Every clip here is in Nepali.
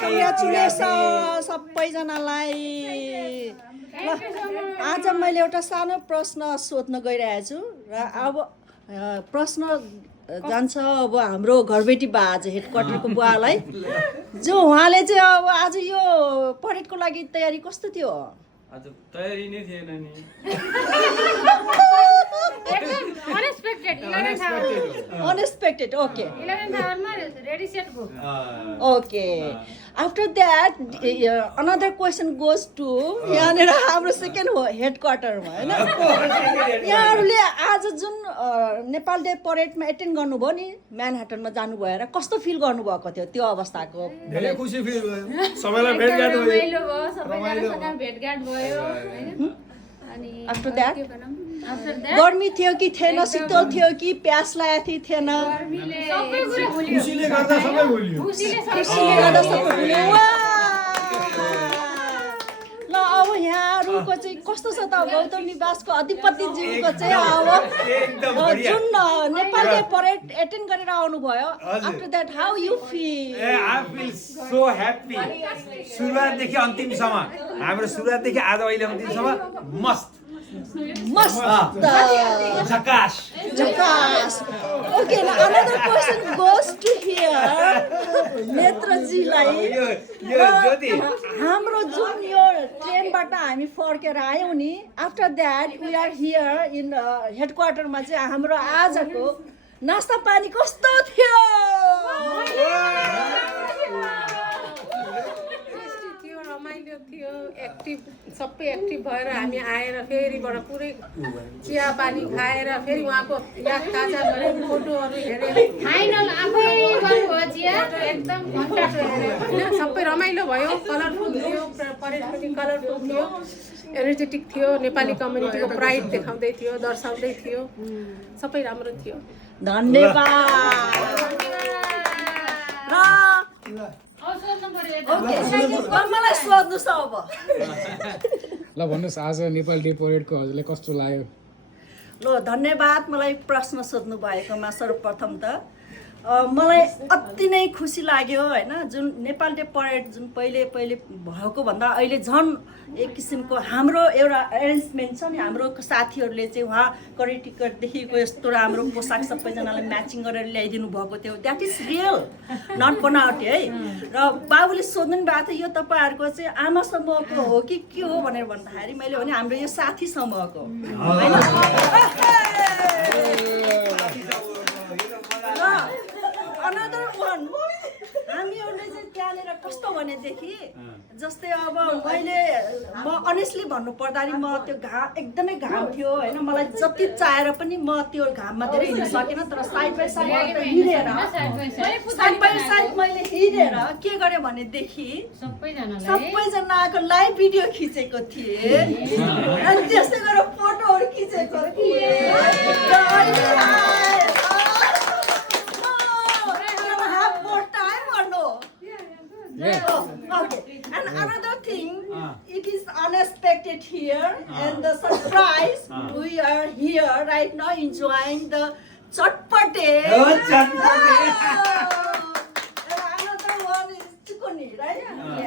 कङ्ग्रेचुलेसन सबैजनालाई। ल आज मैले एउटा सानो प्रश्न सोध्न गइरहेको छु र अब प्रश्न जान्छ अब हाम्रो घरबेटी बा आज हेडक्वार्टरको बुवालाई जो उहाँले चाहिँ अब आज यो परेडको लागि तयारी कस्तो थियो? आज तयारी नै थिएन नि। अनएक्सपेक्टेड ओके 11 आवरमा ready set go. Okay after that another question goes to यहाँनिर हाम्रो सेकेन्ड हेडक्वार्टरमा होइन यहाँहरूले आज जुन नेपाल डे परेडमा एटेन्ड गर्नुभयो नि म्यानहट्टनमा जानुभयो र कस्तो फिल गर्नुभएको थियो त्यो अवस्थाको? धेरै खुसी फिल भयो, सबैलाई भेटघाट भयो, रमाइलो भयो, सबैजनासँग भेटघाट भयो हैन। अनि आफ्टर द्याट आफ्टर द्याट गर्मी थियो कि थिएन, शीतल थियो कि प्यास लागेको थियो थिएन? सबै कुरा भुल्यो। खुसीले गर्दा सबै भुल्यो। खुसीले खुसीले गर्दा सबै भुल्यो। ल अब यहाँहरूको चाहिँ कस्तो छ त गौतम निवासको अधिपतिज्यूको चाहिँ अब जुन नेपाल डे परेड एटेन्ड गरेर आउनुभयो after that how you feel? I feel so happy. सुरुवातदेखि अन्तिमसम्म हाम्रो सुरुवातदेखि आज अहिले अन्तिमसम्म मस्त मस्त झकास झकास। Okay now another question goes to here नेत्रजीलाई। हाम्रो जुन यो ट्रेनबाट हामी फर्केर आयौँ नि after that we are here in हेडक्वार्टरमा चाहिँ हाम्रो आजको नास्ता पानी कस्तो थियो? रमाइलो थियो, एक्टिभ सबै एक्टिभ भएर हामी आएर फेरिबाट पुरै चिया पानी खाएर फेरि उहाँको याद ताजा गरेर फोटोहरू हेरेर फाइनल आफै गर्नुभयो चिया एकदम कन्ट्याक्ट होइन सबै रमाइलो भयो। कलरफुल थियो, परेड पनि कलरफुल थियो, एनर्जेटिक थियो, नेपाली कम्युनिटीको प्राइड देखाउँदै थियो, दर्शाउँदै थियो, सबै राम्रो थियो। धन्यवाद। मलाई सोध्नुहोस् अब। ल भन्नुहोस् आज नेपाल डे परेडको हजुरलाई कस्तो लाग्यो? ल धन्यवाद मलाई प्रश्न सोध्नु भएकोमा। सर्वप्रथम त मलाई अति नै खुसी लाग्यो होइन जुन नेपाल डे परेड जुन पहिले भएको भन्दा अहिले झन् एक किसिमको हाम्रो एउटा एरेन्जमेन्ट छ नि हाम्रो साथीहरूले चाहिँ उहाँ करेटिकटदेखिको यस्तो राम्रो पोसाक सबैजनालाई म्याचिङ गरेर ल्याइदिनु भएको थियो। द्याट इज रियल नट बनावटी है। र बाबुले सोध्नु नि भएको थियो यो तपाईँहरूको चाहिँ आमा समूहको हो कि के हो भनेर भन्दाखेरि मैले भने हाम्रो यो साथी समूहको होइन। अनदर वान हामीहरूले चाहिँ त्यहाँनिर कस्तो भनेदेखि जस्तै अब म अनेस्टली भन्नु पर्दाखेरि म त्यो एकदमै घाम थियो होइन मलाई जति चाहेर पनि म त्यो घाममा धेरै हिँड्न सकेन। तर साइड बाई साइड मैले हिँडेर के गरेँ भनेदेखि सबैजनाको लाइभ भिडियो खिचेको थिएँ अनि त्यस्तै गरेर फोटोहरू खिचेको थिएँ। Okay. And another thing, it is unexpected here, and the surprise. We are here right now enjoying the chatpate. And another one is chukoni, right?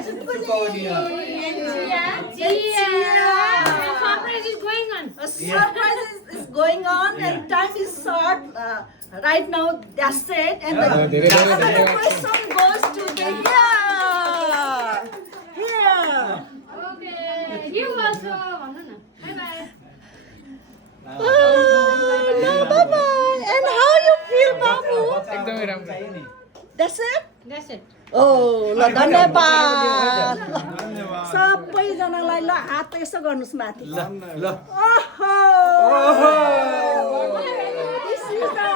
Chukoni. surprise is going on. A surprise is going on, and time is short. Right now, that's it. And the other question goes to the here. Okay. You also भन्नु न. Bye bye. No, bye-bye. And how you feel, Babu? एकदमै राम्रो। That's it? That's it. Oh, ल धन्यवाद। सबैजनालाई ल हात यसो गर्नुहोस् माथि। ल ल ओहो! This is the